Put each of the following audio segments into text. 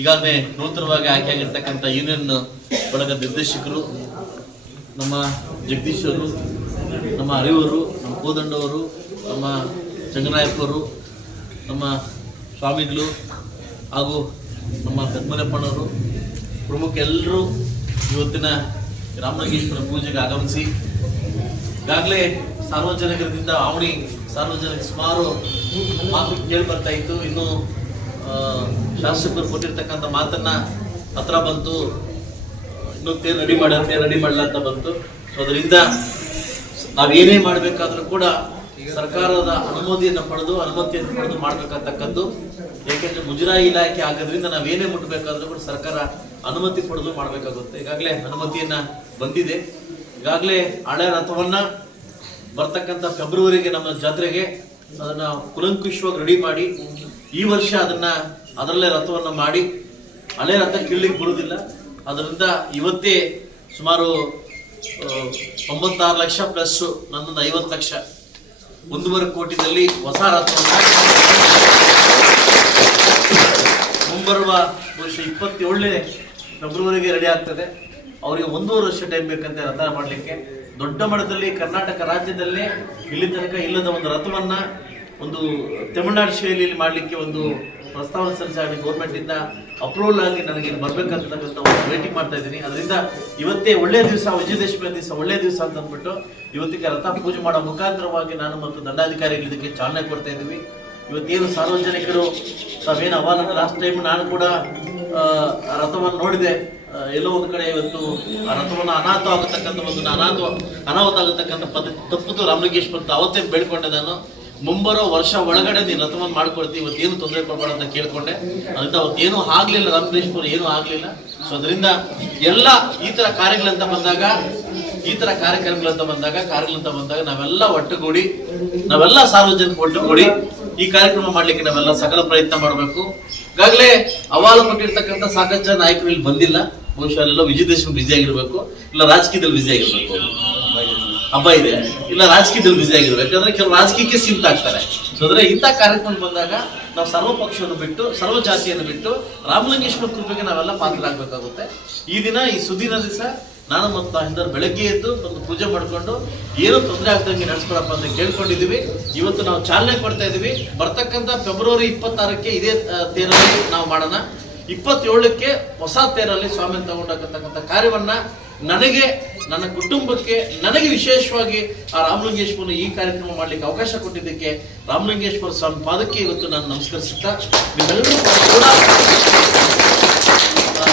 ಈಗಾಗಲೇ ನೂತನವಾಗಿ ಆಯ್ಕೆಯಾಗಿರ್ತಕ್ಕಂಥ ಯೂನಿಯನ್ ಬಳಗ ನಿರ್ದೇಶಕರು ನಮ್ಮ ಜಗದೀಶ್ ಅವರು, ನಮ್ಮ ಅರಿವರು, ನಮ್ಮ ಕೋದಂಡವರು, ನಮ್ಮ ಜಂಗನಾಯಕವರು, ನಮ್ಮ ಸ್ವಾಮಿಗಳು ಹಾಗೂ ನಮ್ಮ ಪದ್ಮನಪ್ಪನವರು ಪ್ರಮುಖ ಎಲ್ಲರೂ ಇವತ್ತಿನ ರಾಮಲಿಂಗೇಶ್ವರ ಪೂಜೆಗೆ ಆಗಮಿಸಿ ಈಗಾಗಲೇ ಸಾರ್ವಜನಿಕರಿಂದ ಆವಣಿ ಸಾರ್ವಜನಿಕ ಸುಮಾರು ಮಾತು ಕೇಳಿ ಬರ್ತಾ ಇತ್ತು. ಇನ್ನು ಶಾಸಕರು ಕೊಟ್ಟಿರ್ತಕ್ಕಂಥ ಮಾತನ್ನ ಹತ್ರ ಬಂತು, ಇನ್ನೂ ತೇರು ರೆಡಿ ಮಾಡಲ್ಲ ಅಂತ ಬಂತು. ಸೊ ಅದರಿಂದ ನಾವೇನೇ ಮಾಡಬೇಕಾದ್ರೂ ಕೂಡ ಸರ್ಕಾರದ ಅನುಮತಿಯನ್ನು ಪಡೆದು ಮಾಡ್ಬೇಕಂತಕ್ಕದ್ದು. ಏಕೆಂದ್ರೆ ಮುಜರಾಯಿ ಇಲಾಖೆ ಆಗೋದ್ರಿಂದ ನಾವೇನೇ ಮುಟ್ಟಬೇಕಾದ್ರೂ ಕೂಡ ಸರ್ಕಾರ ಅನುಮತಿ ಪಡೆದು ಮಾಡಬೇಕಾಗುತ್ತೆ. ಈಗಾಗಲೇ ಅನುಮತಿಯನ್ನ ಬಂದಿದೆ. ಈಗಾಗಲೇ ಹಳೆ ರಥವನ್ನ ಬರ್ತಕ್ಕಂಥ ಫೆಬ್ರವರಿಗೆ ನಮ್ಮ ಜಾತ್ರೆಗೆ ಅದನ್ನ ಕುಲಂಕುಷವಾಗಿ ರೆಡಿ ಮಾಡಿ ಈ ವರ್ಷ ಅದರಲ್ಲೇ ರಥವನ್ನು ಮಾಡಿ, ಹಳೆ ರಥ ಕೀಳ್ಲಿಕ್ಕೆ ಬರುವುದಿಲ್ಲ. ಅದರಿಂದ ಇವತ್ತೇ ಸುಮಾರು 96 ಲಕ್ಷ ಪ್ಲಸ್ ನನ್ನೊಂದು 50 ಲಕ್ಷ 1.5 ಕೋಟಿನಲ್ಲಿ ಹೊಸ ರಥವನ್ನು ಮುಂಬರುವ ವರ್ಷ 27ನೇ ಫೆಬ್ರವರಿಗೆ ರೆಡಿ ಆಗ್ತದೆ. ಅವರಿಗೆ 1.5 ವರ್ಷ ಟೈಮ್ ಬೇಕಂತೆ ರಥ ಮಾಡಲಿಕ್ಕೆ. ದೊಡ್ಡ ಮಟ್ಟದಲ್ಲಿ ಕರ್ನಾಟಕ ರಾಜ್ಯದಲ್ಲೇ ಇಲ್ಲಿ ತನಕ ಇಲ್ಲದ ಒಂದು ರಥವನ್ನ ಒಂದು ತಮಿಳುನಾಡು ಶೈಲಿಯಲ್ಲಿ ಮಾಡಲಿಕ್ಕೆ ಒಂದು ಪ್ರಸ್ತಾವನೆ ಸಲ್ಲಿಸಿ ಗೌರ್ಮೆಂಟ್ ಇಂದ ಅಪ್ರೂವಲ್ ಆಗಿ ನನಗೆ ಬರ್ಬೇಕಂತಕ್ಕಂಥ ಒಂದು ವೇಟಿಂಗ್ ಮಾಡ್ತಾ ಇದ್ದೀನಿ. ಅದರಿಂದ ಇವತ್ತೇ ಒಳ್ಳೆಯ ದಿವಸ, ವಿಜಯದಶಮಿ ದಿವಸ ಒಳ್ಳೆಯ ದಿವಸ ಅಂತ ಅಂದ್ಬಿಟ್ಟು ಇವತ್ತಿಗೆ ರಥ ಪೂಜೆ ಮಾಡೋ ಮುಖಾಂತರವಾಗಿ ನಾನು ಮತ್ತು ದಂಡಾಧಿಕಾರಿಗಳು ಇದಕ್ಕೆ ಚಾಲನೆ ಕೊಡ್ತಾ ಇದ್ದೀವಿ. ಇವತ್ತೇನು ಸಾರ್ವಜನಿಕರು ತಾವೇನು ಅವಾಲ ಲಾಸ್ಟ್ ಟೈಮ್ ನಾನು ಕೂಡ ರಥವನ್ನು ನೋಡಿದೆ. ಎಲ್ಲೋ ಒಂದು ಕಡೆ ಇವತ್ತು ಆ ರಥವನ್ನು ಅನಾಥ ಆಗತಕ್ಕಂಥ ಪದ್ಧತಿ ತಪ್ಪುದು ರಾಮಲಿಂಗೇಶ್ವರ ಅವತ್ತೇ ಬೇಡ್ಕೊಂಡೆ. ನಾನು ಮುಂಬರೋ ವರ್ಷ ಒಳಗಡೆ ನೀನು ರಥವನ್ನು ಮಾಡ್ಕೊಡ್ತೀವಿ, ಇವತ್ತೇನು ತೊಂದರೆ ಕೊಡಬೇಡ ಅಂತ ಕೇಳ್ಕೊಂಡೆ. ಅದರಿಂದ ಅವತ್ತೇನು ಆಗ್ಲಿಲ್ಲ, ರಾಮಲಿಂಗೇಶ್ವರ ಏನೂ ಆಗ್ಲಿಲ್ಲ. ಸೊ ಅದರಿಂದ ಎಲ್ಲ ಈ ತರ ಕಾರ್ಯಗಳಂತ ಬಂದಾಗ ನಾವೆಲ್ಲ ಒಟ್ಟುಗೂಡಿ, ನಾವೆಲ್ಲ ಸಾರ್ವಜನಿಕ ಒಟ್ಟುಗೂಡಿ ಈ ಕಾರ್ಯಕ್ರಮ ಮಾಡ್ಲಿಕ್ಕೆ ನಾವೆಲ್ಲ ಸಕಲ ಪ್ರಯತ್ನ ಮಾಡಬೇಕು. ಈಗಾಗಲೇ ಅವಾಲು ಕೊಟ್ಟಿರ್ತಕ್ಕಂಥ ಸಾಕಷ್ಟು ಜನ ನಾಯಕರು ಇಲ್ಲಿ ಬಂದಿಲ್ಲ. ಬಹುಶಃ ಅಲ್ಲೆಲ್ಲ ವಿಜಯದಶಮಿ ಬ್ಯುಸಿ ಆಗಿರ್ಬೇಕು, ಇಲ್ಲ ರಾಜಕೀಯದಲ್ಲಿ ಬ್ಯುಸಿ ಆಗಿರ್ಬೇಕು, ಹಬ್ಬ ಇದೆ, ಇಲ್ಲ ರಾಜಕೀಯದಲ್ಲಿ ಬ್ಯುಸಿ ಆಗಿರ್ಬೇಕು. ಯಾಕಂದ್ರೆ ಕೆಲವು ರಾಜಕೀಯಕ್ಕೆ ಸೀಮಿತ ಆಗ್ತಾರೆ. ಸೊ ಅಂದ್ರೆ ಇಂಥ ಕಾರ್ಯಕ್ರಮ ಬಂದಾಗ ನಾವು ಸರ್ವ ಪಕ್ಷವನ್ನು ಬಿಟ್ಟು, ಸರ್ವ ಜಾತಿಯನ್ನು ಬಿಟ್ಟು ರಾಮಲಿಂಗೇಶ್ವರ ಕೃಪೆಗೆ ನಾವೆಲ್ಲ ಪಾತ್ರರಾಗಬೇಕಾಗುತ್ತೆ. ಈ ದಿನ, ಈ ಸುದಿನ ದಿವಸ ನಾನು ಮತ್ತು ತಾಹಿಂದರ್ ಬೆಳಗ್ಗೆ ಎದ್ದು ಒಂದು ಪೂಜೆ ಮಾಡಿಕೊಂಡು ಏನೂ ತೊಂದರೆ ಆಗ್ದಂಗೆ ನಡೆಸ್ಕೊಡಪ್ಪ ಅಂತ ಕೇಳ್ಕೊಂಡಿದ್ದೀವಿ. ಇವತ್ತು ನಾವು ಚಾಲನೆ ಕೊಡ್ತಾ ಇದ್ದೀವಿ. ಬರ್ತಕ್ಕಂಥ ಫೆಬ್ರವರಿ 26ಕ್ಕೆ ಇದೇ ತೇರಲ್ಲಿ ನಾವು ಮಾಡೋಣ. 27ಕ್ಕೆ ಹೊಸ ತೇರಲ್ಲಿ ಸ್ವಾಮಿ ತಗೊಂಡಾಗತಕ್ಕಂಥ ಕಾರ್ಯವನ್ನ ನನಗೆ, ನನ್ನ ಕುಟುಂಬಕ್ಕೆ, ನನಗೆ ವಿಶೇಷವಾಗಿ ಆ ರಾಮಲಿಂಗೇಶ್ವರ ಈ ಕಾರ್ಯಕ್ರಮ ಮಾಡ್ಲಿಕ್ಕೆ ಅವಕಾಶ ಕೊಟ್ಟಿದ್ದಕ್ಕೆ ರಾಮಲಿಂಗೇಶ್ವರ ಸ್ವಾಮಿ ಪಾದಕ್ಕೆ ಇವತ್ತು ನಾನು ನಮಸ್ಕರಿಸುತ್ತಾ,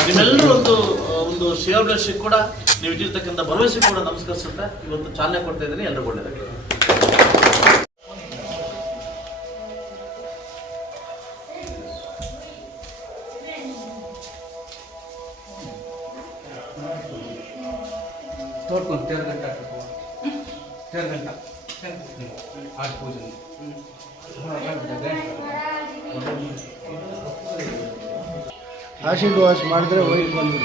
ನಿಮ್ಮೆಲ್ಲರೂ ಒಂದು ಶ್ರೇಯೋಭಿಲಾಷಿ ಕೂಡ ನೀವು ಇಟ್ಟಿರ್ತಕ್ಕಂಥ ಭರವಸೆ ಕೂಡ ನಮಸ್ಕರಿಸುತ್ತಾ ಇವತ್ತು ಚಾಲನೆ ಕೊಡ್ತಾ ಇದ್ದೀನಿ. ಎಲ್ಲರಿಗೂ ಒಳ್ಳೆಯದಾಗಲಿ. ಆಶೀರ್ವಾದ ಮಾಡಿದ್ರೆ ಹೋಗಿ ಬಂದು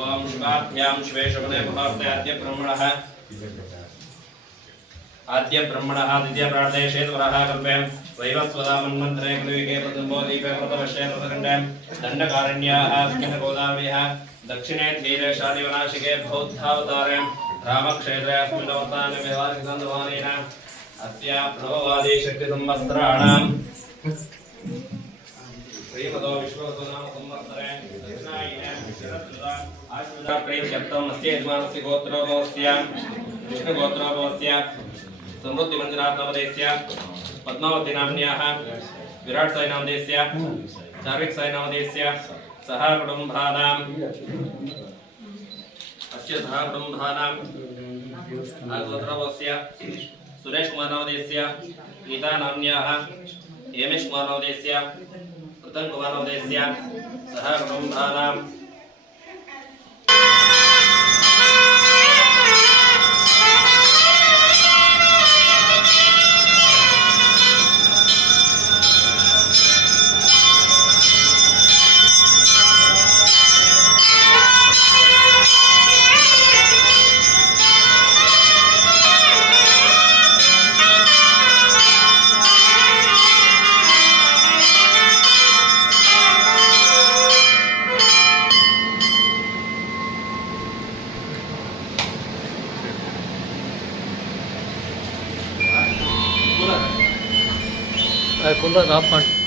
ओम शिवाभ्याम शिवेशवने मुहूर्ते आद्य ब्रह्मणः द्वितीय प्राणदेशे द्वरः कल्पे वैवस्वदा मन्मन्त्रे कृविके प्रथमोदीपे प्रथमश्चे प्रथमखण्डे दण्डकारण्याः स्किन्नगोदावरीः दक्षिणे धीरेशादिवनाशिके बौद्धावतारे रामक्षेत्रे अस्मिन्नवर्ताने व्यवहारिकसन्दर्भानेन अस्य प्रणववादी शक्तिसंवत्सराणां श्रीमदो विश्ववसुनाम संवत्सरे दक्षिणायने शरदृता आश्वदा प्रेक्षप्तम् अस्य यजमानस्य गोत्रोपवस्य विष्णुगोत्रोपवस्य समृद्धिमञ्जनाथनामधेयस्य पद्मावतीनाम्न्याः विराट साईनामधेयस्य चार्विक साईनामधेयस्य सह कुटुम्बानाम् अस्य सह कुटुम्बानां गोत्रवस्य सुरेश कुमार नवोदयस्य गीता नाम्न्याः हेमेश कुमार नवोदयस्य कृतन कुमार नवोदयस्य सह कुटुम्बानां ಕುಂದ ಆಫ್ ಮಾಡಿ